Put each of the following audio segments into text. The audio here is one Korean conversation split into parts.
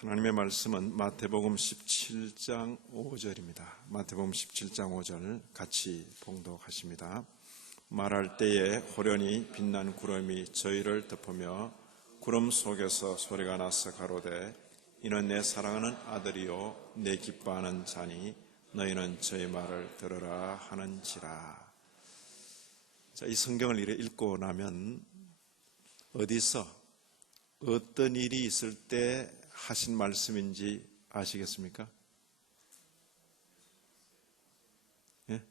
하나님의 말씀은 마태복음 17장 5절입니다. 마태복음 17장 5절 같이 봉독하십니다. 말할 때에 호련히 빛난 구름이 저희를 덮으며 구름 속에서 소리가 나서 가로되 이는 내 사랑하는 아들이요 내 기뻐하는 자니 너희는 저희 말을 들으라 하는지라. 자, 이 성경을 이렇게 읽고 나면 어디서 어떤 일이 있을 때 하신 말씀인지 아시겠습니까? 예?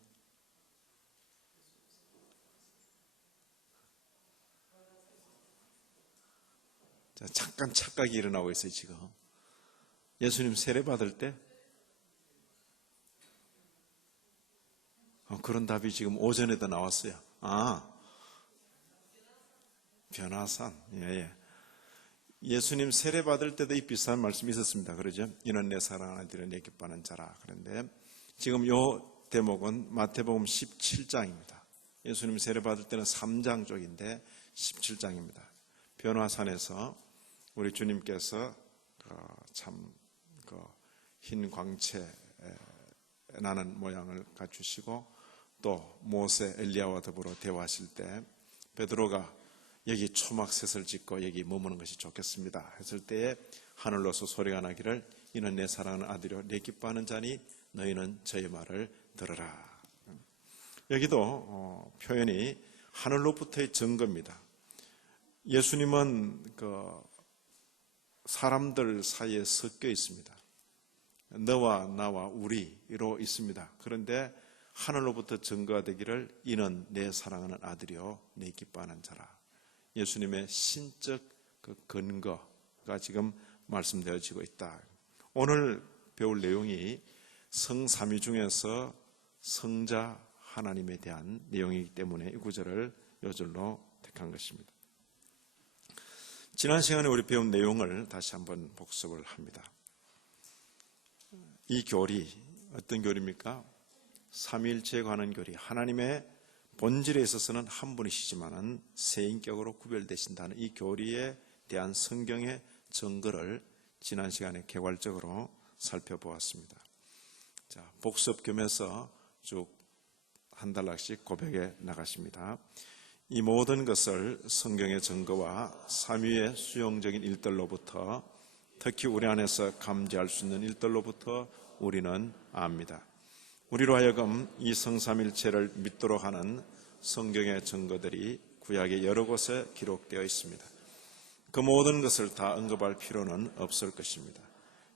자, 잠깐 착각이 일어나고 있어요, 지금. 예수님 세례받을 때? 그런 답이 지금 오전에도 나왔어요. 변화산. 예. 예수님 세례받을 때도 이 비슷한 말씀이 있었습니다. 그러죠? 이는 내 사랑하는 아들이요 내 기뻐하는 자라. 그런데 지금 이 대목은 마태복음 17장입니다. 예수님 세례받을 때는 3장 쪽인데 17장입니다. 변화산에서 우리 주님께서 흰 광채 나는 모양을 갖추시고 또 모세 엘리야와 더불어 대화하실 때 베드로가 여기 초막셋을 짓고 여기 머무는 것이 좋겠습니다 했을 때에 하늘로서 소리가 나기를 이는 내 사랑하는 아들이요 내 기뻐하는 자니 너희는 저희 말을 들으라. 여기도 표현이 하늘로부터의 증거입니다. 예수님은 사람들 사이에 섞여 있습니다. 너와 나와 우리로 있습니다. 그런데 하늘로부터 증거가 되기를 이는 내 사랑하는 아들이요 내 기뻐하는 자라. 예수님의 신적 근거가 지금 말씀되어지고 있다. 오늘 배울 내용이 성삼위 중에서 성자 하나님에 대한 내용이기 때문에 이 구절을 요절로 택한 것입니다. 지난 시간에 우리 배운 내용을 다시 한번 복습을 합니다. 이 교리, 어떤 교리입니까? 삼위일체에 관한 교리, 하나님의 본질에 있어서는 한 분이시지만은 세 인격으로 구별되신다는 이 교리에 대한 성경의 증거를 지난 시간에 개괄적으로 살펴보았습니다. 자, 복습 겸해서 쭉 한 단락씩 고백해 나가십니다. 이 모든 것을 성경의 증거와 삼위의 수용적인 일들로부터 특히 우리 안에서 감지할 수 있는 일들로부터 우리는 압니다. 우리로 하여금 이 성삼일체를 믿도록 하는 성경의 증거들이 구약의 여러 곳에 기록되어 있습니다. 그 모든 것을 다 언급할 필요는 없을 것입니다.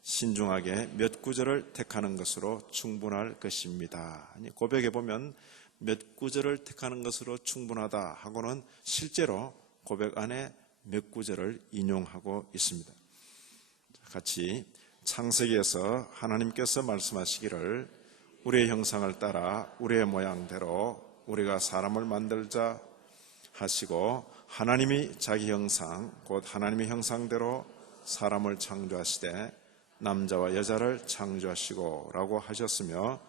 신중하게 몇 구절을 택하는 것으로 충분할 것입니다. 고백해 보면 몇 구절을 택하는 것으로 충분하다 하고는 실제로 고백 안에 몇 구절을 인용하고 있습니다. 같이 창세기에서 하나님께서 말씀하시기를 우리의 형상을 따라 우리의 모양대로 우리가 사람을 만들자 하시고 하나님이 자기 형상 곧 하나님의 형상대로 사람을 창조하시되 남자와 여자를 창조하시고 라고 하셨으며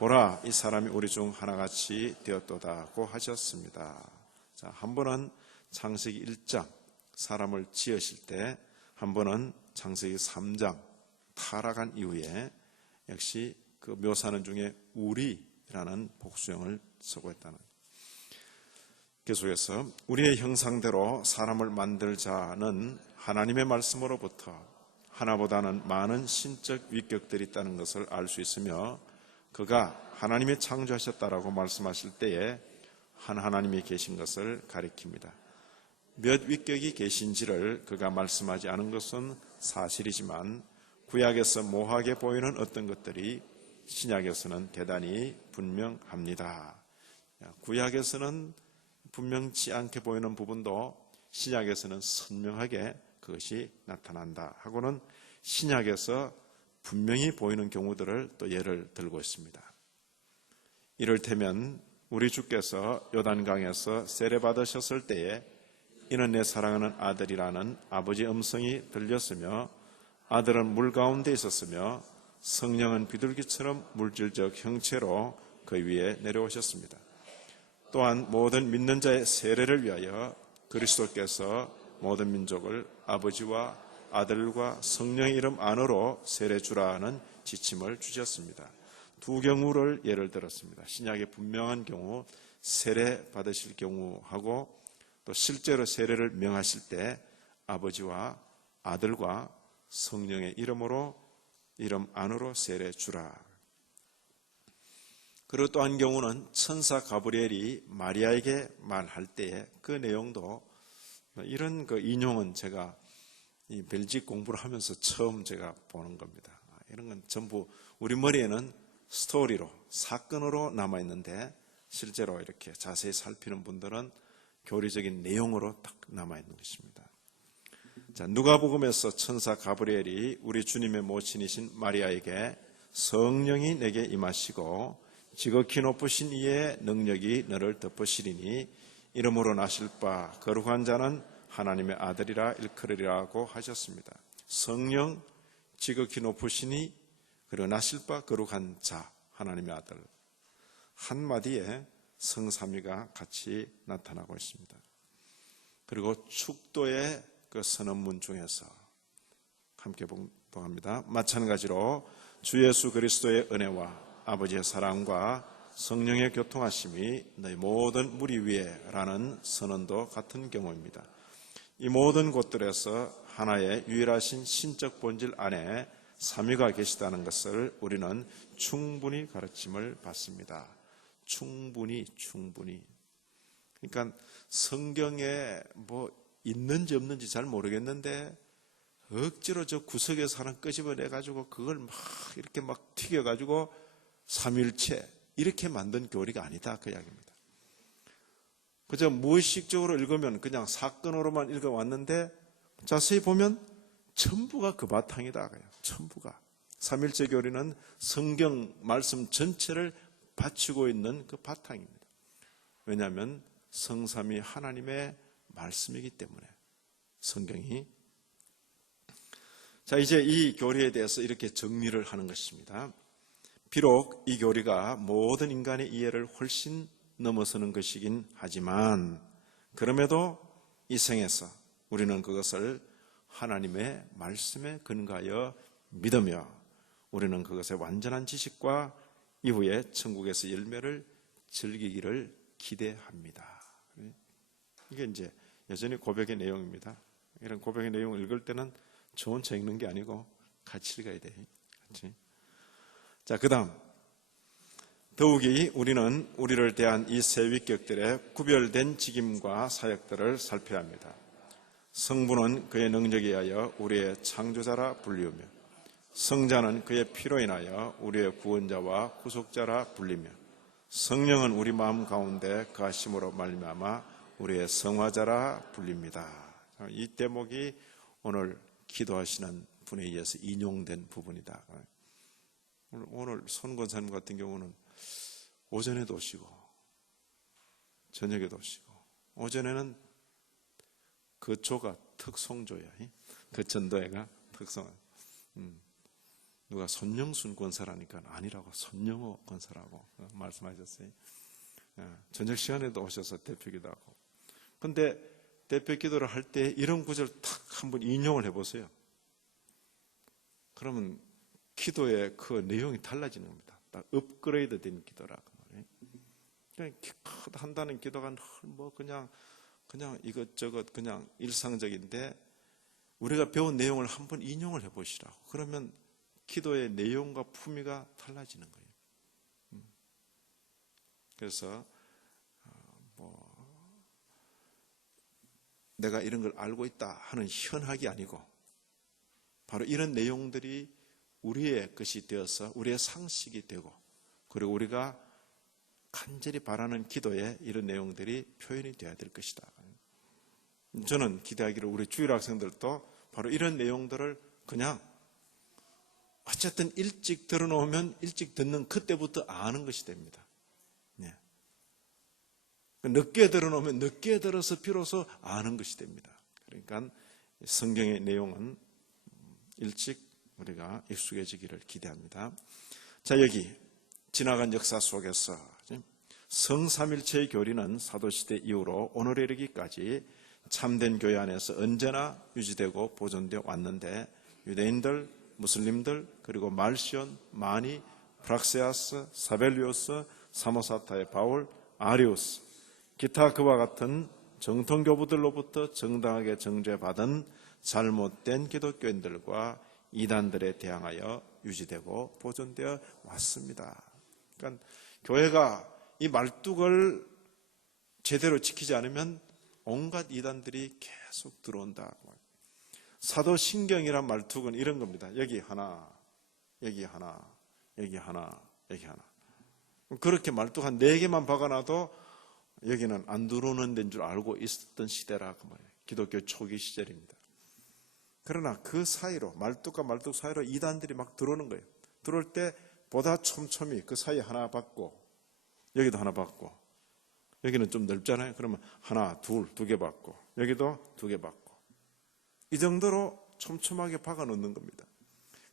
보라 이 사람이 우리 중 하나같이 되었도다고 하셨습니다. 자, 한 번은 창세기 1장 사람을 지으실 때, 한 번은 창세기 3장 타락한 이후에 역시 그 묘사는 중에 우리라는 복수형을 쓰고 있다는. 계속해서 우리의 형상대로 사람을 만들자는 하나님의 말씀으로부터 하나보다는 많은 신적 위격들이 있다는 것을 알 수 있으며 그가 하나님이 창조하셨다라고 말씀하실 때에 한 하나님이 계신 것을 가리킵니다. 몇 위격이 계신지를 그가 말씀하지 않은 것은 사실이지만 구약에서 모호하게 보이는 어떤 것들이 신약에서는 대단히 분명합니다. 구약에서는 분명치 않게 보이는 부분도 신약에서는 선명하게 그것이 나타난다 하고는 신약에서 분명히 보이는 경우들을 또 예를 들고 있습니다. 이를테면 우리 주께서 요단강에서 세례받으셨을 때에 이는 내 사랑하는 아들이라는 아버지의 음성이 들렸으며 아들은 물 가운데 있었으며 성령은 비둘기처럼 물질적 형체로 그 위에 내려오셨습니다. 또한 모든 믿는 자의 세례를 위하여 그리스도께서 모든 민족을 아버지와 아들과 성령의 이름 안으로 세례 주라는 지침을 주셨습니다. 두 경우를 예를 들었습니다. 신약의 분명한 경우 세례 받으실 경우하고 또 실제로 세례를 명하실 때 아버지와 아들과 성령의 이름 안으로 세례 주라. 그리고 또 한 경우는 천사 가브리엘이 마리아에게 말할 때에 그 내용도 이런 그 인용은 제가 이 벨직 공부를 하면서 처음 제가 보는 겁니다. 이런 건 전부 우리 머리에는 스토리로, 사건으로 남아있는데 실제로 이렇게 자세히 살피는 분들은 교리적인 내용으로 딱 남아있는 것입니다. 자, 누가복음에서 천사 가브리엘이 우리 주님의 모친이신 마리아에게 성령이 내게 임하시고 지극히 높으신 이의 능력이 너를 덮으시리니 이름으로 나실 바 거룩한 자는 하나님의 아들이라 일컬으리라고 하셨습니다. 성령, 지극히 높으시니 그리고 나실 바 거룩한 자, 하나님의 아들. 한마디에 성삼위가 같이 나타나고 있습니다. 그리고 축도의 그 선언문 중에서 함께 봉독합니다. 마찬가지로 주 예수 그리스도의 은혜와 아버지의 사랑과 성령의 교통하심이 너희 모든 무리 위에 라는 선언도 같은 경우입니다. 이 모든 곳들에서 하나의 유일하신 신적 본질 안에 삼위가 계시다는 것을 우리는 충분히 가르침을 받습니다. 충분히. 그러니까 성경에 뭐 있는지 없는지 잘 모르겠는데 억지로 저 구석에서 하나 끄집어내가지고 그걸 막 이렇게 막 튀겨가지고 삼일체 이렇게 만든 교리가 아니다 그 이야기입니다. 그저 무의식적으로 읽으면 그냥 사건으로만 읽어왔는데 자세히 보면 전부가 그 바탕이다. 전부가. 삼일체 교리는 성경 말씀 전체를 바치고 있는 그 바탕입니다. 왜냐하면 성삼위 하나님의 말씀이기 때문에 성경이. 자, 이제 이 교리에 대해서 이렇게 정리를 하는 것입니다. 비록 이 교리가 모든 인간의 이해를 훨씬 넘어서는 것이긴 하지만 그럼에도 이 생에서 우리는 그것을 하나님의 말씀에 근거하여 믿으며 우리는 그것의 완전한 지식과 이후에 천국에서 열매를 즐기기를 기대합니다. 이게 이제 여전히 고백의 내용입니다. 이런 고백의 내용을 읽을 때는 저 혼자 읽는 게 아니고 같이 읽어야 돼. 같이. 자, 그 다음 더욱이 우리는 우리를 대한 이 세 위격들의 구별된 직임과 사역들을 살펴야 합니다. 성부는 그의 능력에 의하여 우리의 창조자라 불리우며 성자는 그의 피로 인하여 우리의 구원자와 구속자라 불리며 성령은 우리 마음 가운데 거하심으로 말미암아 우리의 성화자라 불립니다. 이 대목이 오늘 기도하시는 분에 의해서 인용된 부분이다. 오늘 손 권사님 같은 경우는 오전에도 오시고 저녁에도 오시고 오전에는 그 조가 특송조야. 그 전도회가 특송. 누가 손영순 권사라니까 아니라고 손영호 권사라고 말씀하셨어요. 저녁 시간에도 오셔서 대표기도 하고. 근데 대표기도를 할 때 이런 구절을 탁 한번 인용을 해보세요. 그러면 기도의 그 내용이 달라지는 겁니다. 딱 업그레이드 된 기도라고 말해요. 그냥 한다는 기도가 뭐 그냥 이것저것 그냥 일상적인데 우리가 배운 내용을 한번 인용을 해보시라고. 그러면 기도의 내용과 품위가 달라지는 거예요. 그래서 내가 이런 걸 알고 있다 하는 현학이 아니고 바로 이런 내용들이 우리의 것이 되어서 우리의 상식이 되고 그리고 우리가 간절히 바라는 기도에 이런 내용들이 표현이 되어야 될 것이다. 저는 기대하기를 우리 주일 학생들도 바로 이런 내용들을 그냥 어쨌든 일찍 들어놓으면 일찍 듣는 그때부터 아는 것이 됩니다. 네. 늦게 들어놓으면 늦게 들어서 비로소 아는 것이 됩니다. 그러니까 성경의 내용은 일찍 우리가 익숙해지기를 기대합니다. 자, 여기 지나간 역사 속에서 성삼일체의 교리는 사도시대 이후로 오늘에 이르기까지 참된 교회 안에서 언제나 유지되고 보존되어 왔는데, 유대인들, 무슬림들, 그리고 말시온, 마니, 프락세아스, 사벨리오스, 사모사타의 바울, 아리우스, 기타 그와 같은 정통교부들로부터 정당하게 정죄받은 잘못된 기독교인들과 이단들에 대항하여 유지되고 보존되어 왔습니다. 그러니까 교회가 이 말뚝을 제대로 지키지 않으면 온갖 이단들이 계속 들어온다. 사도신경이란 말뚝은 이런 겁니다. 여기 하나, 여기 하나, 여기 하나, 여기 하나. 그렇게 말뚝 한 4개만 박아놔도 여기는 안 들어오는 데인 줄 알고 있었던 시대라고 말이에요. 기독교 초기 시절입니다. 그러나 그 사이로, 말뚝과 말뚝 사이로 이단들이 막 들어오는 거예요. 들어올 때 보다 촘촘히 그 사이에 하나 박고, 여기도 하나 박고, 여기는 좀 넓잖아요. 그러면 하나, 둘, 2개 박고, 여기도 2개 박고, 이 정도로 촘촘하게 박아 놓는 겁니다.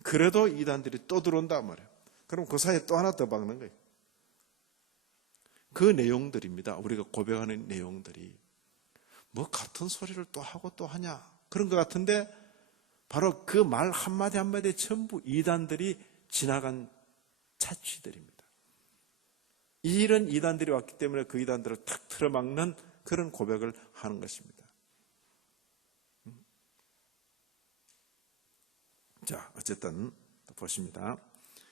그래도 이단들이 또 들어온단 말이에요. 그럼 그 사이에 또 하나 더 박는 거예요. 그 내용들입니다. 우리가 고백하는 내용들이. 뭐 같은 소리를 또 하고 또 하냐, 그런 것 같은데 바로 그 말 한마디 한마디에 전부 이단들이 지나간 자취들입니다. 이런 이단들이 왔기 때문에 그 이단들을 탁 틀어막는 그런 고백을 하는 것입니다. 자, 어쨌든 보십니다.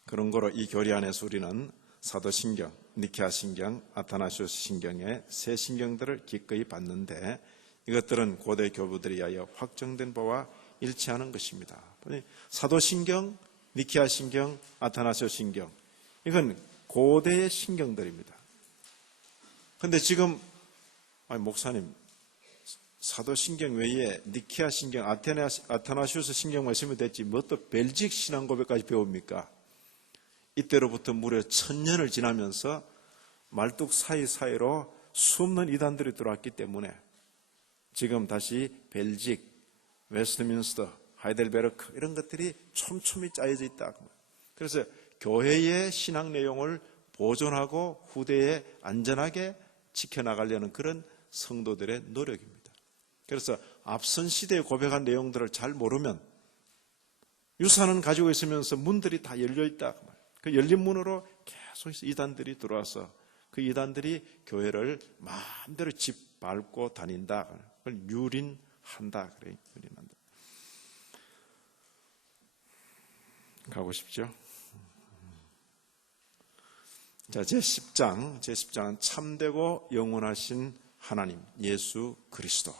그런 거로 이 교리 안에서 우리는 사도신경, 니케아신경, 아타나시오스 신경의 세 신경들을 기꺼이 받는데, 이것들은 고대 교부들에 의하여 확정된 바와 일치하는 것입니다. 사도신경, 니케아신경, 아타나시오스 신경, 이건 고대의 신경들입니다. 그런데 지금 목사님, 사도신경 외에 니케아신경, 아타나시오스 신경만 있으면 됐지 뭐 또 벨직 신앙 고백까지 배웁니까? 이때로부터 무려 1000년을 지나면서 말뚝 사이사이로 수없는 이단들이 들어왔기 때문에 지금 다시 벨직, 웨스트민스터, 하이델베르크 이런 것들이 촘촘히 짜여져 있다. 그래서 교회의 신앙 내용을 보존하고 후대에 안전하게 지켜나가려는 그런 성도들의 노력입니다. 그래서 앞선 시대에 고백한 내용들을 잘 모르면 유산은 가지고 있으면서 문들이 다 열려있다. 그 열린 문으로 계속 이단들이 들어와서 그 이단들이 교회를 마음대로 짓밟고 다닌다. 그걸 유린한다. 그래, 유린한다. 가고 싶죠? 자, 제10장은 참되고 영원하신 하나님, 예수 그리스도.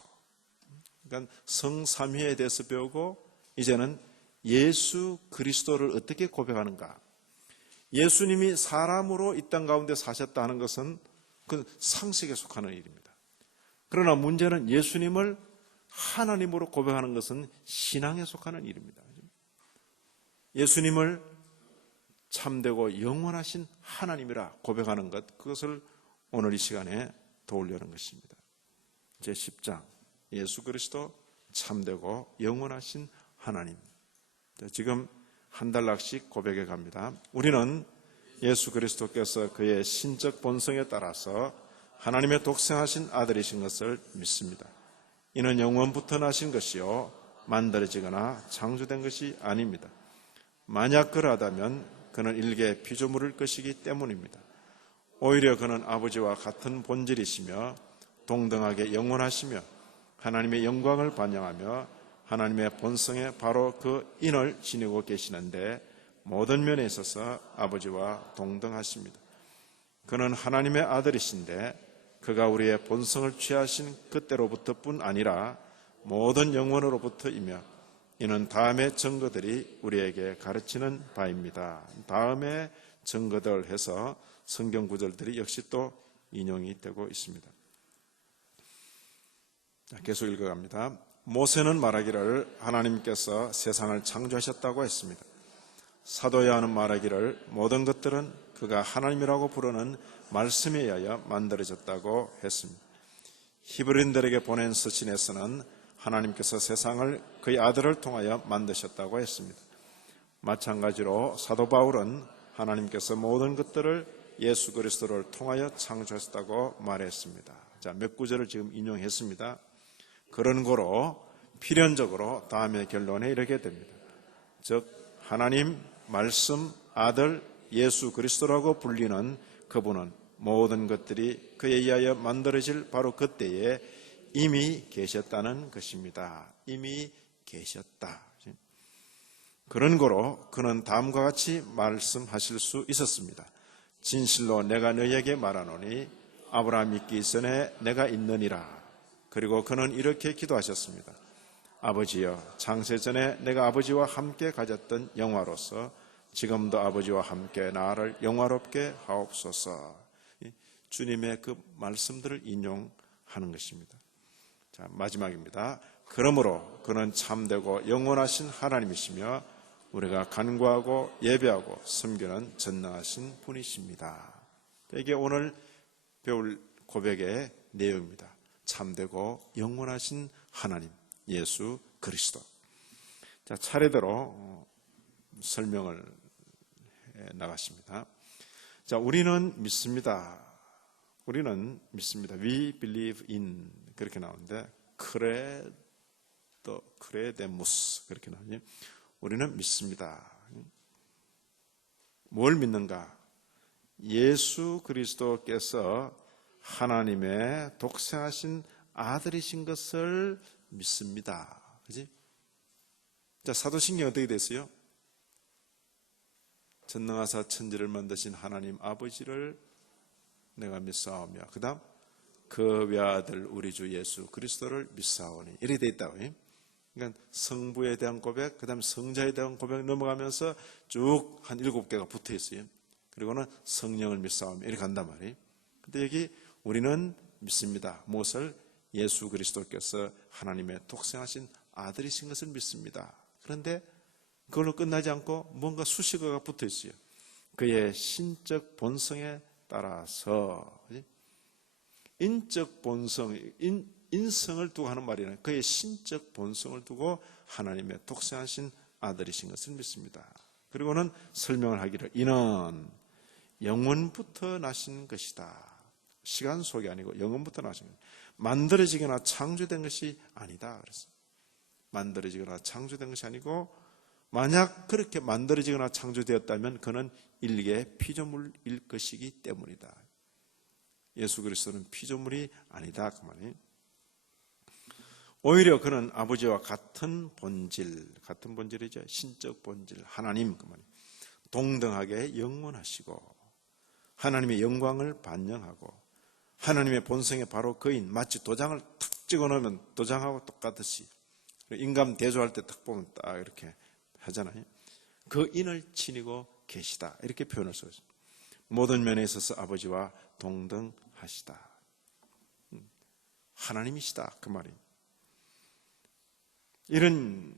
그러니까 성삼위에 대해서 배우고 이제는 예수 그리스도를 어떻게 고백하는가. 예수님이 사람으로 이 땅 가운데 사셨다 하는 것은 그 상식에 속하는 일입니다. 그러나 문제는 예수님을 하나님으로 고백하는 것은 신앙에 속하는 일입니다. 예수님을 참되고 영원하신 하나님이라 고백하는 것, 그것을 오늘 이 시간에 도우려는 것입니다. 제10장, 예수 그리스도 참되고 영원하신 하나님. 지금 한 단락씩 고백해 갑니다. 우리는 예수 그리스도께서 그의 신적 본성에 따라서 하나님의 독생하신 아들이신 것을 믿습니다. 이는 영원부터 나신 것이요 만들어지거나 창조된 것이 아닙니다. 만약 그러하다면 그는 일개 피조물일 것이기 때문입니다. 오히려 그는 아버지와 같은 본질이시며 동등하게 영원하시며 하나님의 영광을 반영하며 하나님의 본성에 바로 그 인을 지니고 계시는데 모든 면에 있어서 아버지와 동등하십니다. 그는 하나님의 아들이신데 그가 우리의 본성을 취하신 그때로부터뿐 아니라 모든 영원으로부터이며 이는 다음의 증거들이 우리에게 가르치는 바입니다. 다음의 증거들 해서 성경 구절들이 역시 또 인용이 되고 있습니다. 계속 읽어갑니다. 모세는 말하기를 하나님께서 세상을 창조하셨다고 했습니다. 사도 요한은 말하기를 모든 것들은 그가 하나님이라고 부르는 말씀에 의하여 만들어졌다고 했습니다. 히브리인들에게 보낸 서신에서는 하나님께서 세상을 그의 아들을 통하여 만드셨다고 했습니다. 마찬가지로 사도 바울은 하나님께서 모든 것들을 예수 그리스도를 통하여 창조하셨다고 말했습니다. 자, 몇 구절을 지금 인용했습니다. 그런 거로 필연적으로 다음의 결론에 이르게 됩니다. 즉 하나님 말씀 아들 예수 그리스도라고 불리는 그분은 모든 것들이 그에 의하여 만들어질 바로 그때에 이미 계셨다는 것입니다. 이미 계셨다. 그런 거로 그는 다음과 같이 말씀하실 수 있었습니다. 진실로 내가 너희에게 말하노니 아브라함 있기 전에 내가 있느니라. 그리고 그는 이렇게 기도하셨습니다. 아버지여, 창세전에 내가 아버지와 함께 가졌던 영화로서 지금도 아버지와 함께 나를 영화롭게 하옵소서. 주님의 그 말씀들을 인용하는 것입니다. 자, 마지막입니다. 그러므로 그는 참되고 영원하신 하나님이시며 우리가 간구하고 예배하고 섬기는 전능하신 분이십니다. 이게 오늘 배울 고백의 내용입니다. 참되고 영원하신 하나님 예수 그리스도. 자, 차례대로 설명을 해 나갔습니다. 자, 우리는 믿습니다. 우리는 믿습니다. We believe in 그렇게 나오는데 크레데무스 그렇게 나오니 우리는 믿습니다. 뭘 믿는가? 예수 그리스도께서 하나님의 독생하신 아들이신 것을 믿습니다. 그지? 자, 사도신경 어떻게 됐어요? 전능하사 천지를 만드신 하나님 아버지를 내가 믿사오며 그 다음 그 외아들 우리 주 예수 그리스도를 믿사오니 이렇게 돼 있다고. 그러니까 성부에 대한 고백, 그 다음 성자에 대한 고백 넘어가면서 쭉 한 7개가 붙어 있어요. 그리고는 성령을 믿사오며 이렇게 간단 말이에요. 근데 여기 우리는 믿습니다. 무엇을? 예수 그리스도께서 하나님의 독생하신 아들이신 것을 믿습니다. 그런데 그걸로 끝나지 않고 뭔가 수식어가 붙어 있어요. 그의 신적 본성에 따라서 인적 본성, 인성을 두고 하는 말이에요. 그의 신적 본성을 두고 하나님의 독생하신 아들이신 것을 믿습니다. 그리고는 설명을 하기를 이는 영원부터 나신 것이다. 시간 속이 아니고 영원부터 나신 것이다. 만들어지거나 창조된 것이 아니다. 그랬어요. 만들어지거나 창조된 것이 아니고 만약 그렇게 만들어지거나 창조되었다면 그는 일개의 피조물일 것이기 때문이다. 예수 그리스도는 피조물이 아니다. 그 말이에요. 오히려 그는 아버지와 같은 본질이죠. 신적 본질, 하나님 그 말이에요. 동등하게 영원하시고 하나님의 영광을 반영하고 하나님의 본성에 바로 그인, 마치 도장을 탁 찍어놓으면 도장하고 똑같듯이 인감 대조할 때 딱 보면 딱 이렇게 하잖아요. 그 인을 지니고 계시다 이렇게 표현을 써요. 모든 면에 있어서 아버지와 동등하시다. 하나님이시다 그 말이에요. 이런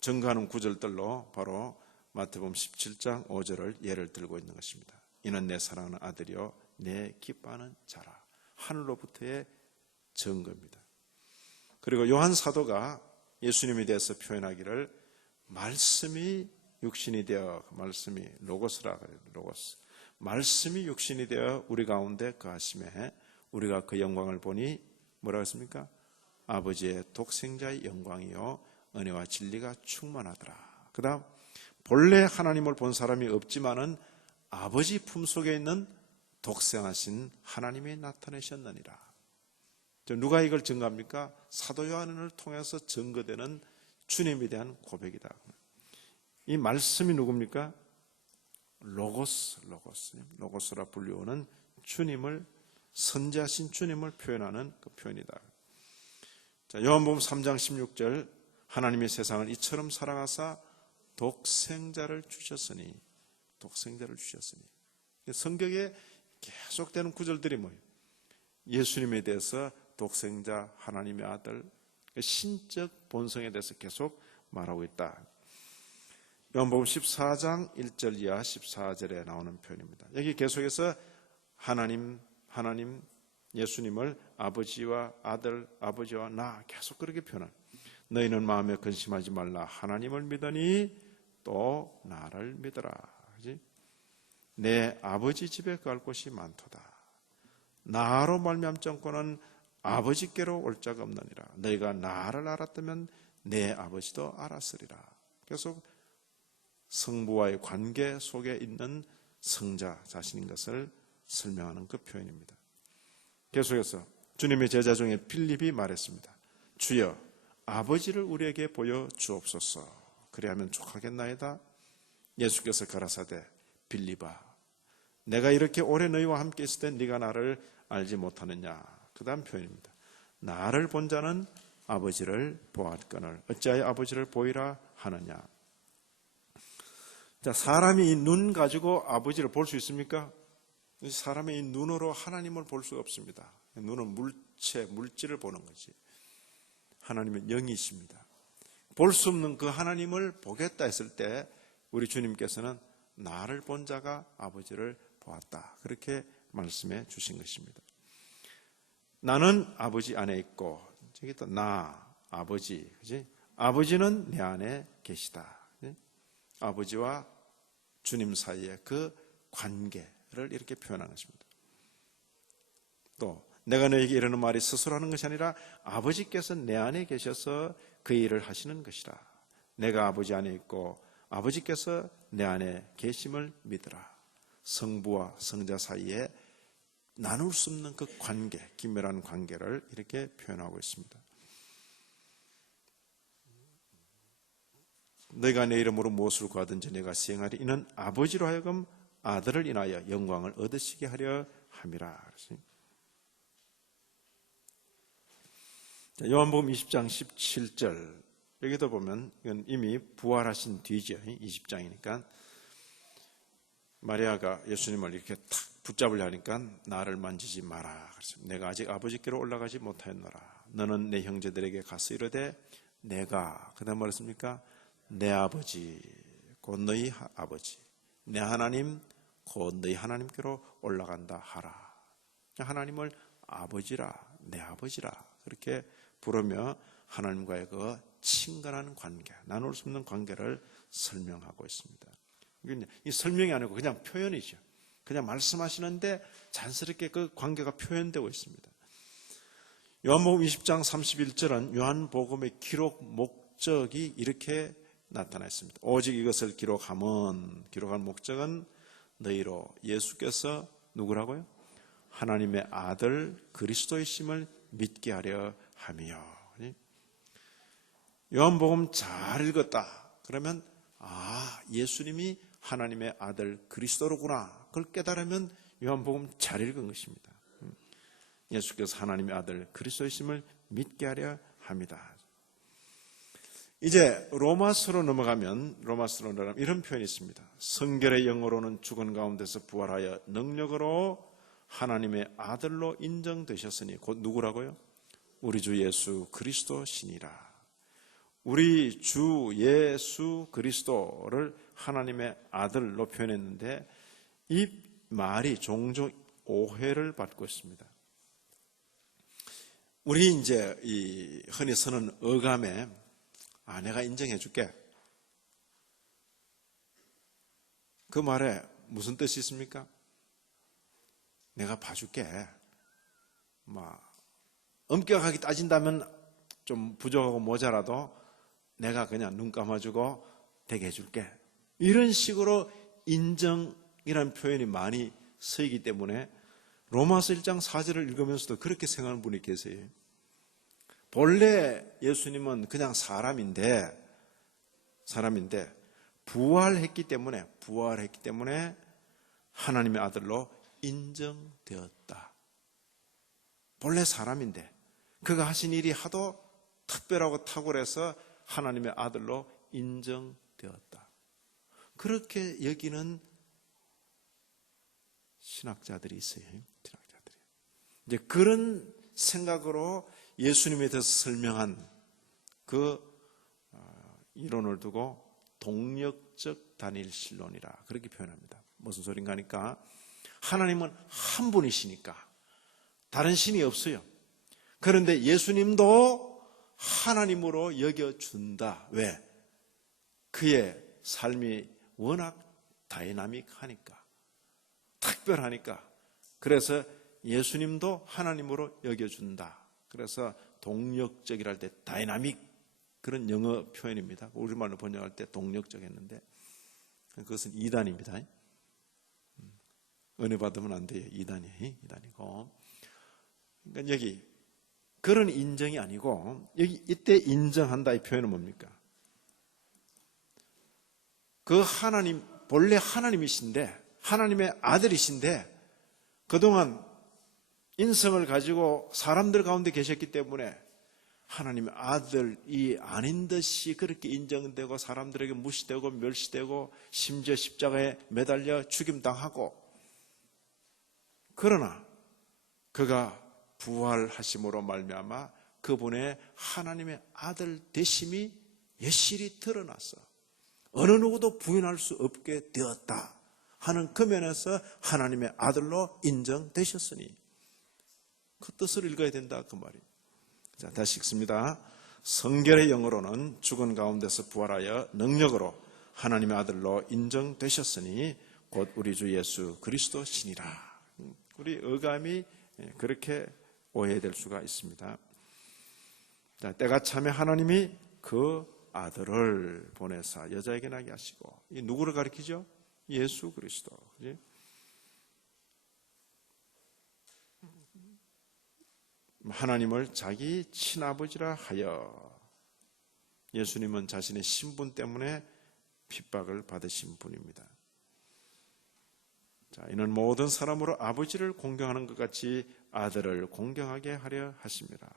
증거하는 구절들로 바로 마태복음 17장 5절을 예를 들고 있는 것입니다. 이는 내 사랑하는 아들이요 내 기뻐하는 자라. 하늘로부터의 증거입니다. 그리고 요한 사도가 예수님에 대해서 표현하기를 말씀이 육신이 되어, 말씀이 로고스라 그래요. 로고스. 말씀이 육신이 되어 우리 가운데 거하심에 우리가 그 영광을 보니 뭐라고 했습니까? 아버지의 독생자의 영광이요 은혜와 진리가 충만하더라. 그 다음 본래 하나님을 본 사람이 없지만은 아버지 품속에 있는 독생하신 하나님이 나타내셨느니라. 누가 이걸 증거합니까? 사도 요한을 통해서 증거되는 주님에 대한 고백이다. 이 말씀이 누굽니까? 로고스라 불리우는 주님을, 선지하신 주님을 표현하는 그 표현이다. 자, 요한복음 3장 16절 하나님이 세상을 이처럼 사랑하사 독생자를 주셨으니 성경에 계속되는 구절들이 뭐예요? 예수님에 대해서 독생자 하나님의 아들 신적 본성에 대해서 계속 말하고 있다. 요한복음 14장 1절 이하 14절에 나오는 표현입니다. 여기 계속해서 하나님 예수님을 아버지와 아들, 아버지와 나 계속 그렇게 표현합니다. 너희는 마음에 근심하지 말라. 하나님을 믿으니 또 나를 믿어라. 그치? 내 아버지 집에 거할 곳이 많도다. 나로 말미암정권은 아버지께로 올 자가 없느니라. 너희가 나를 알았다면 내 아버지도 알았으리라. 계속 성부와의 관계 속에 있는 성자 자신인 것을 설명하는 그 표현입니다. 계속해서 주님의 제자 중에 빌립이 말했습니다. 주여, 아버지를 우리에게 보여 주옵소서. 그리하면 족하겠나이다. 예수께서 가라사대, 빌립아, 내가 이렇게 오래 너희와 함께 있을 때 네가 나를 알지 못하느냐. 그 다음 표현입니다. 나를 본 자는 아버지를 보았거늘 어찌하여 아버지를 보이라 하느냐. 자, 사람이 이 눈 가지고 아버지를 볼 수 있습니까? 사람의 이 눈으로 하나님을 볼 수가 없습니다. 눈은 물질을 보는 거지. 하나님은 영이십니다. 볼 수 없는 그 하나님을 보겠다 했을 때 우리 주님께서는 나를 본 자가 아버지를 보았다. 그렇게 말씀해 주신 것입니다. 나는 아버지 안에 있고, 저기 또 나, 아버지, 그지? 아버지는 내 안에 계시다. 그지? 아버지와 주님 사이의 그 관계를 이렇게 표현하는 것입니다. 또 내가 너에게 이르는 말이 스스로 하는 것이 아니라 아버지께서 내 안에 계셔서 그 일을 하시는 것이라. 내가 아버지 안에 있고 아버지께서 내 안에 계심을 믿으라. 성부와 성자 사이에 나눌 수 없는 그 관계, 긴밀한 관계를 이렇게 표현하고 있습니다. 너희가 내 이름으로 무엇을 구하든지 내가 시행하리. 이는 아버지로 하여금 아들을 인하여 영광을 얻으시게 하려 함이라. 요한복음 20장 17절 여기도 보면 이건 이미 부활하신 뒤죠. 20장이니까 마리아가 예수님을 이렇게 탁 붙잡으려 하니까 나를 만지지 마라. 내가 아직 아버지께로 올라가지 못하였노라. 너는 내 형제들에게 가서 이르되 내가 그다음 말했습니까? 내 아버지 곧 너희 아버지 내 하나님 곧 너희 하나님께로 올라간다 하라. 하나님을 아버지라 내 아버지라 그렇게 부르며 하나님과의 그 친근한 관계, 나눌 수 없는 관계를 설명하고 있습니다. 이 설명이 아니고 그냥 표현이죠. 그냥 말씀하시는데 자연스럽게 그 관계가 표현되고 있습니다. 요한복음 20장 31절은 요한복음의 기록 목적이 이렇게 나타나 있습니다. 오직 이것을 기록한 목적은 너희로 예수께서 누구라고요? 하나님의 아들 그리스도이심을 믿게 하려 함이요. 요한복음 잘 읽었다. 그러면 예수님이 하나님의 아들 그리스도로구나. 그걸 깨달으면 요한복음 잘 읽은 것입니다. 예수께서 하나님의 아들 그리스도이심을 믿게 하려 합니다. 이제 로마서로 넘어가면 이런 표현이 있습니다. 성결의 영으로는 죽은 가운데서 부활하여 능력으로 하나님의 아들로 인정되셨으니 곧 누구라고요? 우리 주 예수 그리스도시니라. 우리 주 예수 그리스도를 하나님의 아들로 표현했는데 이 말이 종종 오해를 받고 있습니다. 우리 이제 흔히 쓰는 어감에 내가 인정해 줄게. 그 말에 무슨 뜻이 있습니까? 내가 봐줄게. 엄격하게 따진다면 좀 부족하고 모자라도 내가 그냥 눈 감아주고 되게 해줄게. 이런 식으로 인정이라는 표현이 많이 쓰이기 때문에 로마서 1장 4절을 읽으면서도 그렇게 생각하는 분이 계세요. 본래 예수님은 그냥 사람인데 부활했기 때문에 하나님의 아들로 인정되었다. 본래 사람인데 그가 하신 일이 하도 특별하고 탁월해서 하나님의 아들로 인정되었다. 그렇게 여기는 신학자들이 있어요. 이제 그런 생각으로 예수님에 대해서 설명한 그 이론을 두고 동력적 단일신론이라 그렇게 표현합니다. 무슨 소린가 하니까 하나님은 한 분이시니까 다른 신이 없어요. 그런데 예수님도 하나님으로 여겨준다. 왜? 그의 삶이 워낙 다이나믹하니까. 특별하니까. 그래서 예수님도 하나님으로 여겨준다. 그래서 동력적이랄 때 다이나믹, 그런 영어 표현입니다. 우리말로 번역할 때 동력적 했는데 그것은 이단입니다. 은혜 받으면 안 돼요. 이단이고. 그러니까 여기 그런 인정이 아니고, 여기 이때 인정한다 이 표현은 뭡니까? 그 하나님, 본래 하나님이신데, 하나님의 아들이신데 그동안 인성을 가지고 사람들 가운데 계셨기 때문에 하나님의 아들이 아닌 듯이 그렇게 인정되고 사람들에게 무시되고 멸시되고 심지어 십자가에 매달려 죽임당하고, 그러나 그가 부활하심으로 말미암아 그분의 하나님의 아들 되심이 여실히 드러났어. 어느 누구도 부인할 수 없게 되었다 하는 그 면에서 하나님의 아들로 인정되셨으니 그 뜻을 읽어야 된다 그 말이에요. 자, 다시 읽습니다. 성결의 영어로는 죽은 가운데서 부활하여 능력으로 하나님의 아들로 인정되셨으니 곧 우리 주 예수 그리스도시니라. 우리 어감이 그렇게 오해될 수가 있습니다. 자, 때가 차면 하나님이 그 아들을 보내사 여자에게 나게 하시고, 이 누구를 가리키죠? 예수 그리스도. 그치? 하나님을 자기 친아버지라 하여, 예수님은 자신의 신분 때문에 핍박을 받으신 분입니다. 자, 이는 모든 사람으로 아버지를 공경하는 것 같이 아들을 공경하게 하려 하십니다.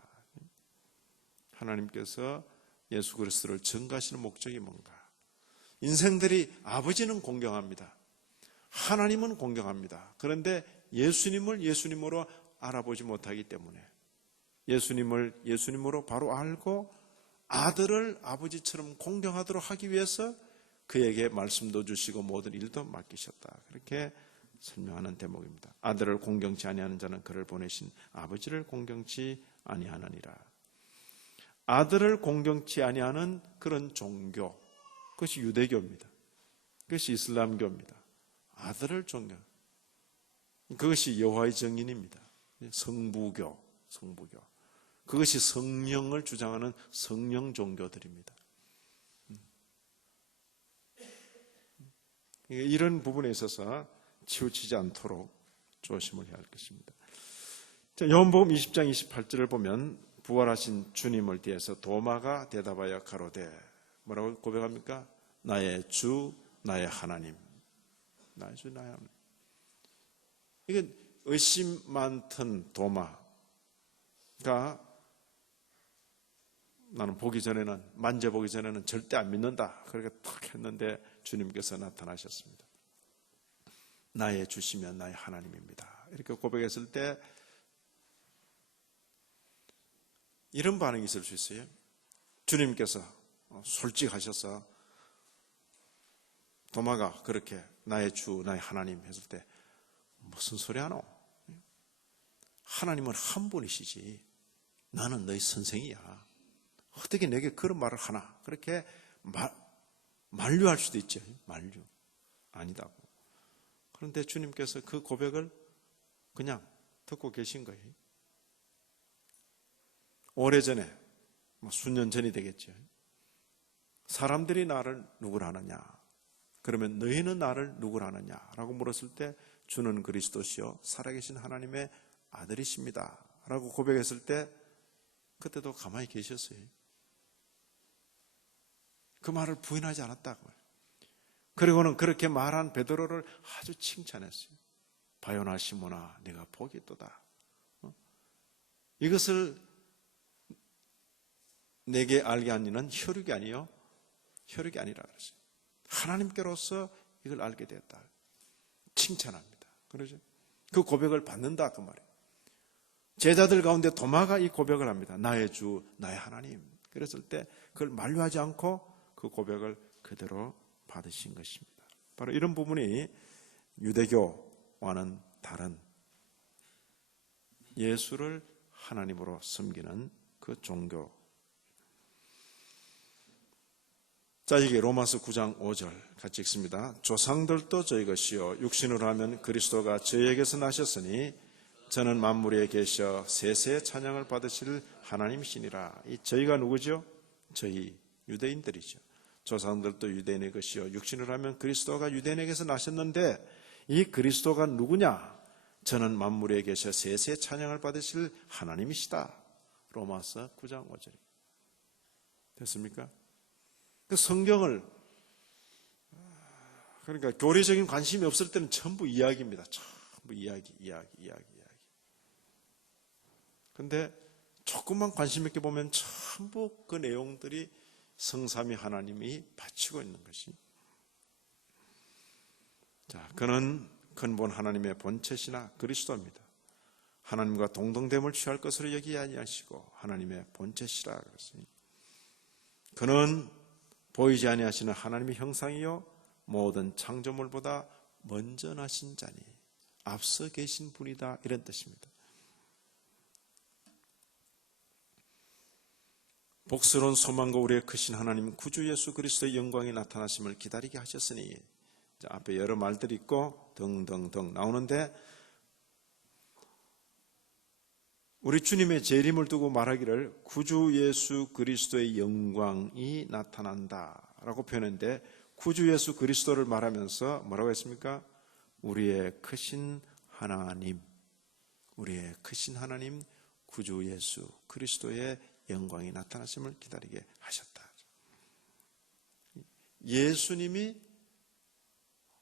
하나님께서 예수 그리스도를 증거하시는 목적이 뭔가? 인생들이 아버지는 공경합니다. 하나님은 공경합니다. 그런데 예수님을 예수님으로 알아보지 못하기 때문에 예수님을 예수님으로 바로 알고 아들을 아버지처럼 공경하도록 하기 위해서 그에게 말씀도 주시고 모든 일도 맡기셨다. 그렇게 설명하는 대목입니다. 아들을 공경치 아니하는 자는 그를 보내신 아버지를 공경치 아니하느니라. 아들을 공경치 아니하는 그런 종교, 그것이 유대교입니다. 그것이 이슬람교입니다. 아들을 존경, 그것이 여호와의 증인입니다. 성부교. 그것이 성령을 주장하는 성령 종교들입니다. 이런 부분에 있어서 치우치지 않도록 조심을 해야 할 것입니다. 자, 요한복음 20장 28절을 보면 부활하신 주님을 대해서 도마가 대답하여 가로되, 뭐라고 고백합니까? 나의 주, 나의 하나님. 나의 주, 나의 하나님. 이게 의심 많던 도마가 나는 보기 전에는, 만져보기 전에는 절대 안 믿는다, 그렇게 탁 했는데 주님께서 나타나셨습니다. 나의 주시면 나의 하나님입니다. 이렇게 고백했을 때 이런 반응이 있을 수 있어요. 주님께서 솔직하셔서 도마가 그렇게 나의 주, 나의 하나님 했을 때 무슨 소리 하노? 하나님은 한 분이시지 나는 너희 선생이야. 어떻게 내게 그런 말을 하나? 그렇게 만류할 수도 있죠. 만류. 아니다고. 그런데 주님께서 그 고백을 그냥 듣고 계신 거예요. 오래전에, 수년 전이 되겠죠. 사람들이 나를 누구라 하느냐? 그러면 너희는 나를 누구라 하느냐? 라고 물었을 때 주는 그리스도시요 살아계신 하나님의 아들이십니다. 라고 고백했을 때 그때도 가만히 계셨어요. 그 말을 부인하지 않았다고. 그리고는 그렇게 말한 베드로를 아주 칭찬했어요. 바요나 시몬아, 네가 복이 있도다. 이것을 내게 알게 한 이는 혈육이 아니요, 혈육이 아니라 그랬어요. 하나님께로서 이걸 알게 되었다. 칭찬합니다. 그러죠? 그 고백을 받는다 그 말이에요. 제자들 가운데 도마가 이 고백을 합니다. 나의 주, 나의 하나님. 그랬을 때 그걸 만류하지 않고 그 고백을 그대로 받으신 것입니다. 바로 이런 부분이 유대교와는 다른 예수를 하나님으로 섬기는 그 종교. 자, 여기 로마서 9장 5절 같이 읽습니다. 조상들도 저희 것이요 육신으로 하면 그리스도가 저희에게서 나셨으니 저는 만물에 계셔 세세의 찬양을 받으실 하나님이시니라. 이 저희가 누구죠? 저희 유대인들이죠. 조상들도 유대인의 것이요 육신으로 하면 그리스도가 유대인에게서 나셨는데 이 그리스도가 누구냐? 저는 만물에 계셔 세세의 찬양을 받으실 하나님이시다. 로마서 9장 5절. 됐습니까? 그 성경을, 그러니까 교리적인 관심이 없을 때는 전부 이야기입니다. 전부 이야기. 근데 조금만 관심 있게 보면 전부 그 내용들이 성삼위 하나님이 바치고 있는 것이. 자, 그는 근본 하나님의 본체시나 그리스도입니다. 하나님과 동등됨을 취할 것으로 여기지 아니하시고 하나님의 본체시라 그랬으니 그는 보이지 아니하시는 하나님의 형상이요 모든 창조물보다 먼저 나신 자니 앞서 계신 분이다, 이런 뜻입니다. 복스러운 소망과 우리의 크신 하나님 구주 예수 그리스도의 영광이 나타나심을 기다리게 하셨으니, 자, 앞에 여러 말들이 있고 등등등 나오는데 우리 주님의 재림을 두고 말하기를 구주 예수 그리스도의 영광이 나타난다라고 표현했는데, 구주 예수 그리스도를 말하면서 뭐라고 했습니까? 우리의 크신 하나님, 우리의 크신 하나님 구주 예수 그리스도의 영광이 나타나심을 기다리게 하셨다. 예수님이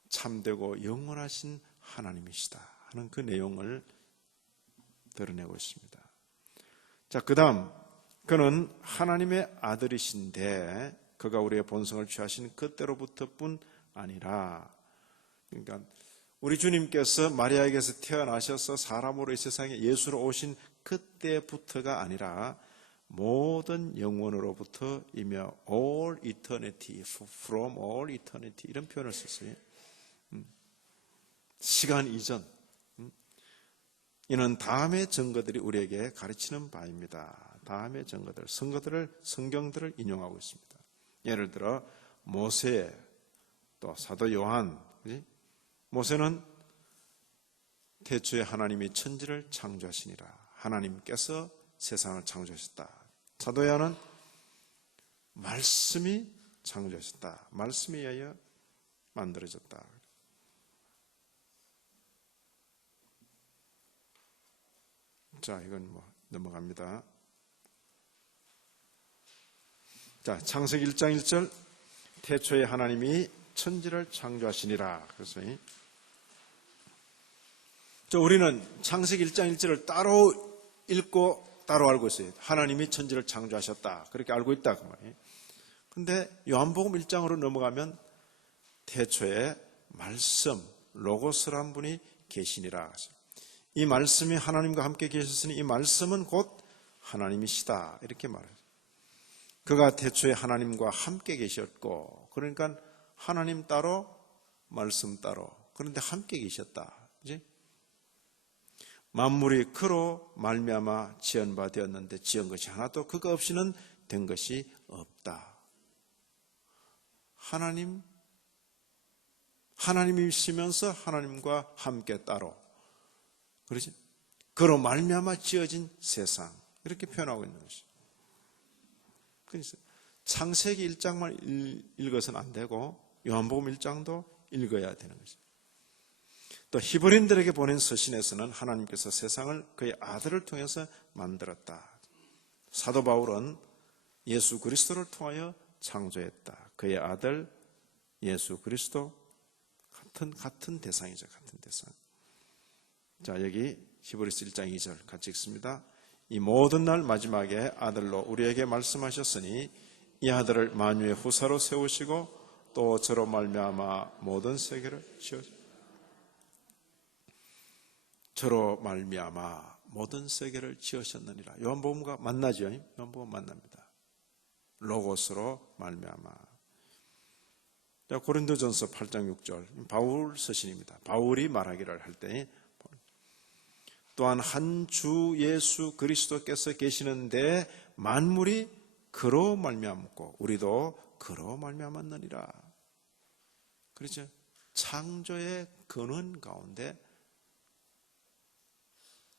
참되고 영원하신 하나님이시다 하는 그 내용을 드러내고 있습니다. 자, 그 다음 그는 하나님의 아들이신데 그가 우리의 본성을 취하신 그때로부터뿐 아니라, 그러니까 우리 주님께서 마리아에게서 태어나셔서 사람으로 이 세상에 예수로 오신 그때부터가 아니라 모든 영원으로부터이며 all eternity, from all eternity 이런 표현을 썼어요. 시간 이전. 이는 다음의 증거들이 우리에게 가르치는 바입니다. 다음의 증거들, 성경들을 인용하고 있습니다. 예를 들어 모세, 또 사도 요한. 모세는 태초에 하나님이 천지를 창조하시니라. 하나님께서 세상을 창조하셨다. 사도 요한은 말씀이 창조하셨다. 말씀에 의하여 만들어졌다. 자, 이건 넘어갑니다. 자, 창세기 1장 1절 태초에 하나님이 천지를 창조하시니라. 그래서 우리는 창세기 1장 1절을 따로 읽고 따로 알고 있어요. 하나님이 천지를 창조하셨다, 그렇게 알고 있다 그 말이에요. 근데 요한복음 1장으로 넘어가면 태초에 말씀, 로고스란 분이 계시니라. 이 말씀이 하나님과 함께 계셨으니 이 말씀은 곧 하나님이시다, 이렇게 말해요. 그가 태초에 하나님과 함께 계셨고, 그러니까 하나님 따로 말씀 따로, 그런데 함께 계셨다. 그지? 만물이 그로 말미암아 지은 바 되었는데 지은 것이 하나도 그가 없이는 된 것이 없다. 하나님이시면서 하나님과 함께 따로, 그렇지? 그로 말미암아 지어진 세상, 이렇게 표현하고 있는 것이죠. 그래서 창세기 1장만 읽어서는 안 되고 요한복음 1장도 읽어야 되는 거죠. 또 히브리인들에게 보낸 서신에서는 하나님께서 세상을 그의 아들을 통해서 만들었다. 사도 바울은 예수 그리스도를 통하여 창조했다. 그의 아들 예수 그리스도 같은 대상이죠. 같은 대상. 자, 여기 히브리서 1장 2절 같이 읽습니다. 이 모든 날 마지막에 아들로 우리에게 말씀하셨으니 이 아들을 만유의 후사로 세우시고 또 저로 말미암아 모든 세계를 지으셨다. 저로 말미암아 모든 세계를 지으셨느니라. 요한복음과 만나죠. 요한복음 만납니다. 로고스로 말미암아. 자, 고린도전서 8장 6절 바울 서신입니다. 바울이 말하기를 할 때 또한 한 주 예수 그리스도께서 계시는데 만물이 그로 말미암고 우리도 그로 말미암았느니라. 그렇죠? 창조의 근원 가운데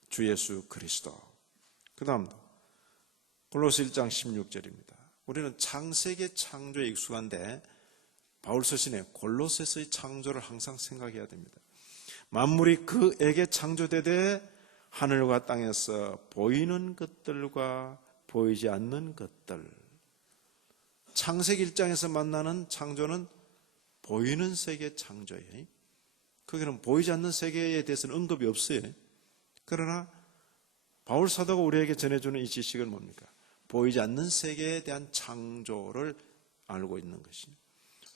주 예수 그리스도. 그 다음 골로새 1장 16절입니다. 우리는 창세기 창조에 익숙한데 바울 서신에 골로새서의 창조를 항상 생각해야 됩니다. 만물이 그에게 창조되되 하늘과 땅에서 보이는 것들과 보이지 않는 것들. 창세기 1장에서 만나는 창조는 보이는 세계 창조예요. 거기는 보이지 않는 세계에 대해서는 언급이 없어요. 그러나 바울 사도가 우리에게 전해주는 이 지식은 뭡니까? 보이지 않는 세계에 대한 창조를 알고 있는 것이죠.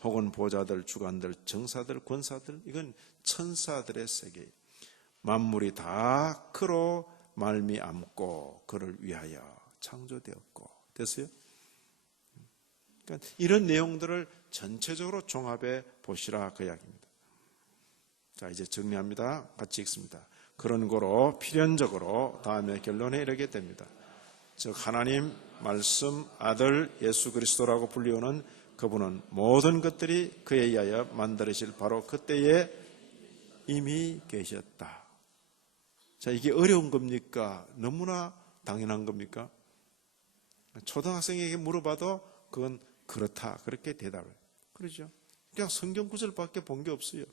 혹은 보좌들, 주관들, 정사들, 권사들, 이건 천사들의 세계. 만물이 다 그로 말미암고 그를 위하여 창조되었고. 됐어요? 그러니까 이런 내용들을 전체적으로 종합해 보시라 그 이야기입니다. 자, 이제 정리합니다. 같이 읽습니다. 그런 거로 필연적으로 다음에 결론에 이르게 됩니다. 즉 하나님 말씀 아들 예수 그리스도라고 불리우는 그분은 모든 것들이 그에 의하여 만들어질 바로 그때에 이미 계셨다. 자, 이게 어려운 겁니까? 너무나 당연한 겁니까? 초등학생에게 물어봐도 그건 그렇다. 그렇게 대답을 해요. 그렇죠? 그냥 성경 구절밖에 본 게 없어요.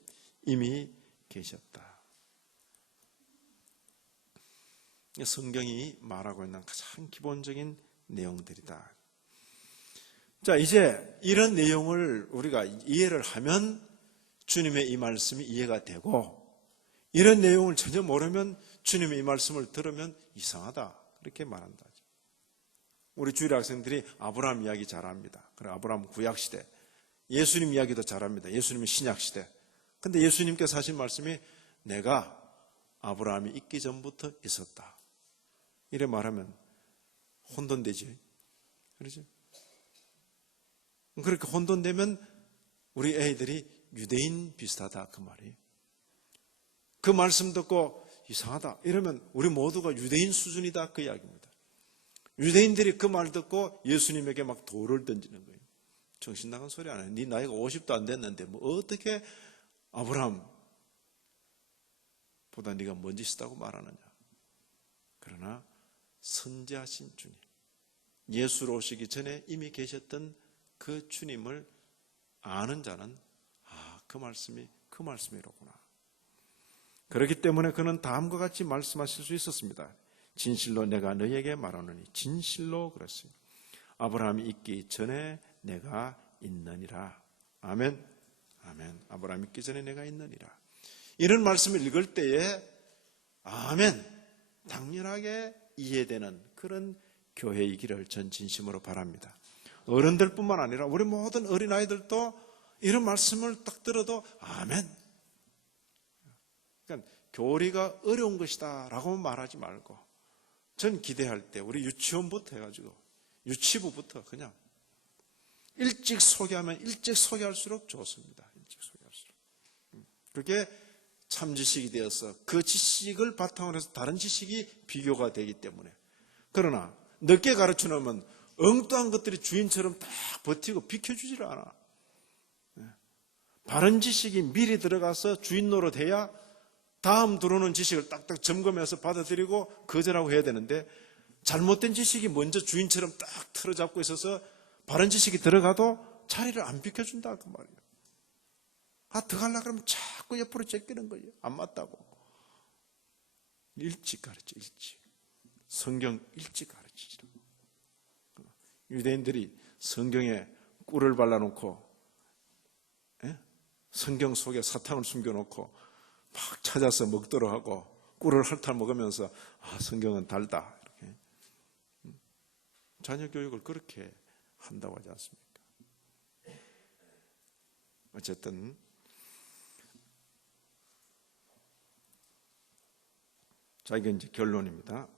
이미 계셨다. 성경이 말하고 있는 가장 기본적인 내용들이다. 자, 이제 이런 내용을 우리가 이해를 하면 주님의 이 말씀이 이해가 되고, 이런 내용을 전혀 모르면 주님의 이 말씀을 들으면 이상하다. 그렇게 말한다. 우리 주일 학생들이 아브라함 이야기 잘합니다. 그래, 아브라함 구약시대. 예수님 이야기도 잘합니다. 예수님은 신약시대. 근데 예수님께서 하신 말씀이 내가 아브라함이 있기 전부터 있었다. 이래 말하면 혼돈되지. 그렇죠? 그렇게 혼돈되면 우리 애들이 유대인 비슷하다 그 말이에요. 그 말씀 듣고 이상하다 이러면 우리 모두가 유대인 수준이다 그 이야기입니다. 유대인들이 그 말 듣고 예수님에게 막 돌을 던지는 거예요. 정신 나간 소리 안 해. 네 나이가 50도 안 됐는데 뭐 어떻게 아브라함보다 네가 먼 짓이다고 말하느냐. 그러나 선지하신 주님, 예수로 오시기 전에 이미 계셨던 그 주님을 아는 자는 그 말씀이 그 말씀이로구나. 그렇기 때문에 그는 다음과 같이 말씀하실 수 있었습니다. 진실로 내가 너에게 말하노니, 진실로 그랬습니다. 아브라함이 있기 전에 내가 있느니라. 아멘. 아멘. 아브라함이 있기 전에 내가 있느니라. 이런 말씀을 읽을 때에 아멘, 당연하게 이해되는 그런 교회이기를 전 진심으로 바랍니다. 어른들뿐만 아니라 우리 모든 어린아이들도 이런 말씀을 딱 들어도 아멘. 그러니까 교리가 어려운 것이다 라고 말하지 말고, 전 기대할 때 우리 유치원부터 해가지고 유치부부터 그냥 일찍 소개하면 일찍 소개할수록 좋습니다. 일찍 소개할수록. 그게 참 지식이 되어서 그 지식을 바탕으로 해서 다른 지식이 비교가 되기 때문에. 그러나 늦게 가르쳐 놓으면 엉뚱한 것들이 주인처럼 딱 버티고 비켜주질 않아. 바른 지식이 미리 들어가서 주인 노릇해야 다음 들어오는 지식을 딱딱 점검해서 받아들이고 거절하고 해야 되는데, 잘못된 지식이 먼저 주인처럼 딱 틀어잡고 있어서 바른 지식이 들어가도 자리를 안 비켜준다 그 말이에요. 더 가려고 그러면 자꾸 옆으로 제끼는 거예요. 안 맞다고. 일찍 가르쳐, 일찍. 성경 일찍 가르치죠. 유대인들이 성경에 꿀을 발라놓고 성경 속에 사탕을 숨겨놓고 막 찾아서 먹도록 하고 꿀을 핥아 먹으면서 성경은 달다 이렇게 자녀 교육을 그렇게 한다고 하지 않습니까? 어쨌든 자, 이게 이제 결론입니다.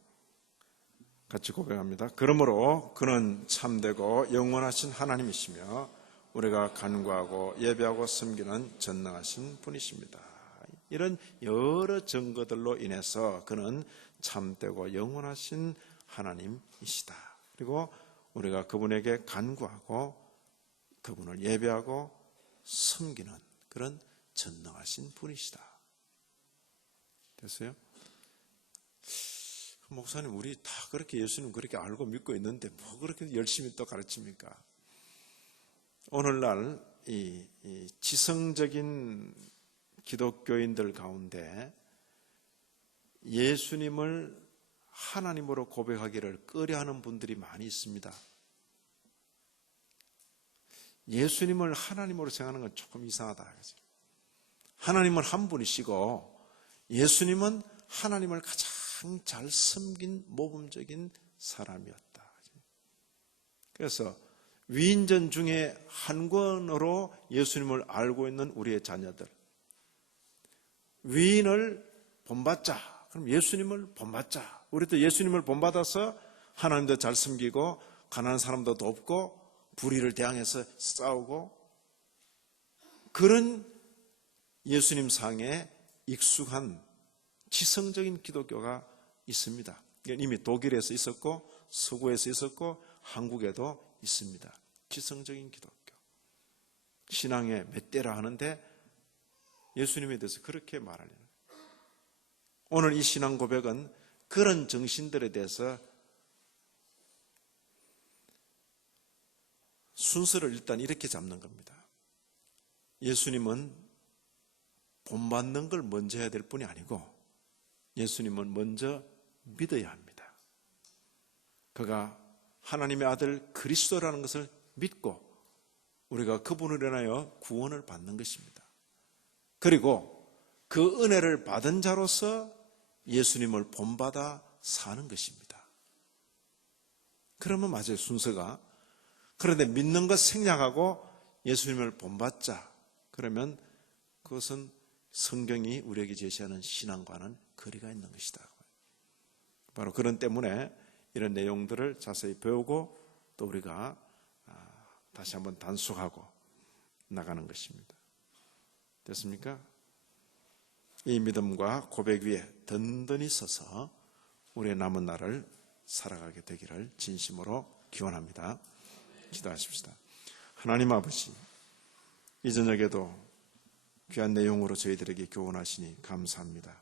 같이 고백합니다. 그러므로 그는 참되고 영원하신 하나님이시며 우리가 간구하고 예배하고 섬기는 전능하신 분이십니다. 이런 여러 증거들로 인해서 그는 참되고 영원하신 하나님이시다. 그리고 우리가 그분에게 간구하고 그분을 예배하고 섬기는 그런 전능하신 분이시다. 됐어요? 목사님, 우리 다 그렇게 예수님 그렇게 알고 믿고 있는데 뭐 그렇게 열심히 또 가르칩니까? 오늘날 이 지성적인 기독교인들 가운데 예수님을 하나님으로 고백하기를 꺼려하는 분들이 많이 있습니다. 예수님을 하나님으로 생각하는 건 조금 이상하다. 하나님은 한 분이시고 예수님은 하나님을 가장 잘 섬긴 모범적인 사람이었다. 그래서 위인전 중에 한 권으로 예수님을 알고 있는 우리의 자녀들, 위인을 본받자. 그럼 예수님을 본받자. 우리도 예수님을 본받아서 하나님도 잘 섬기고 가난한 사람도 돕고 불의를 대항해서 싸우고, 그런 예수님 상에 익숙한 지성적인 기독교가 있습니다. 이미 독일에서 있었고 서구에서 있었고 한국에도 있습니다. 지성적인 기독교. 신앙의 멧대라 하는데 예수님에 대해서 그렇게 말하려는 거예요. 오늘 이 신앙 고백은 그런 정신들에 대해서 순서를 일단 이렇게 잡는 겁니다. 예수님은 본받는 걸 먼저 해야 될 뿐이 아니고 예수님은 먼저 믿어야 합니다. 그가 하나님의 아들 그리스도라는 것을 믿고 우리가 그분을 인하여 구원을 받는 것입니다. 그리고 그 은혜를 받은 자로서 예수님을 본받아 사는 것입니다. 그러면 맞아요, 순서가. 그런데 믿는 것 생략하고 예수님을 본받자. 그러면 그것은 성경이 우리에게 제시하는 신앙과는 거리가 있는 것이다. 바로 그런 때문에 이런 내용들을 자세히 배우고 또 우리가 다시 한번 단속하고 나가는 것입니다. 됐습니까? 이 믿음과 고백 위에 든든히 서서 우리의 남은 날을 살아가게 되기를 진심으로 기원합니다. 기도하십시다. 하나님 아버지, 이 저녁에도 귀한 내용으로 저희들에게 교훈하시니 감사합니다.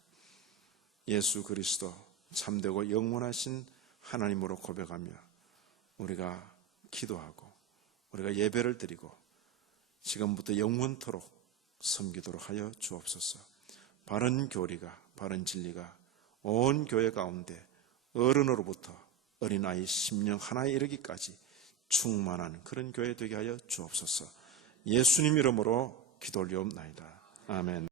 예수 그리스도 참되고 영원하신 하나님으로 고백하며 우리가 기도하고 우리가 예배를 드리고 지금부터 영원토록 섬기도록 하여 주옵소서. 바른 교리가, 바른 진리가 온 교회 가운데 어른으로부터 어린아이 심령 하나에 이르기까지 충만한 그런 교회 되게 하여 주옵소서. 예수님 이름으로 기도 올리옵나이다. 아멘.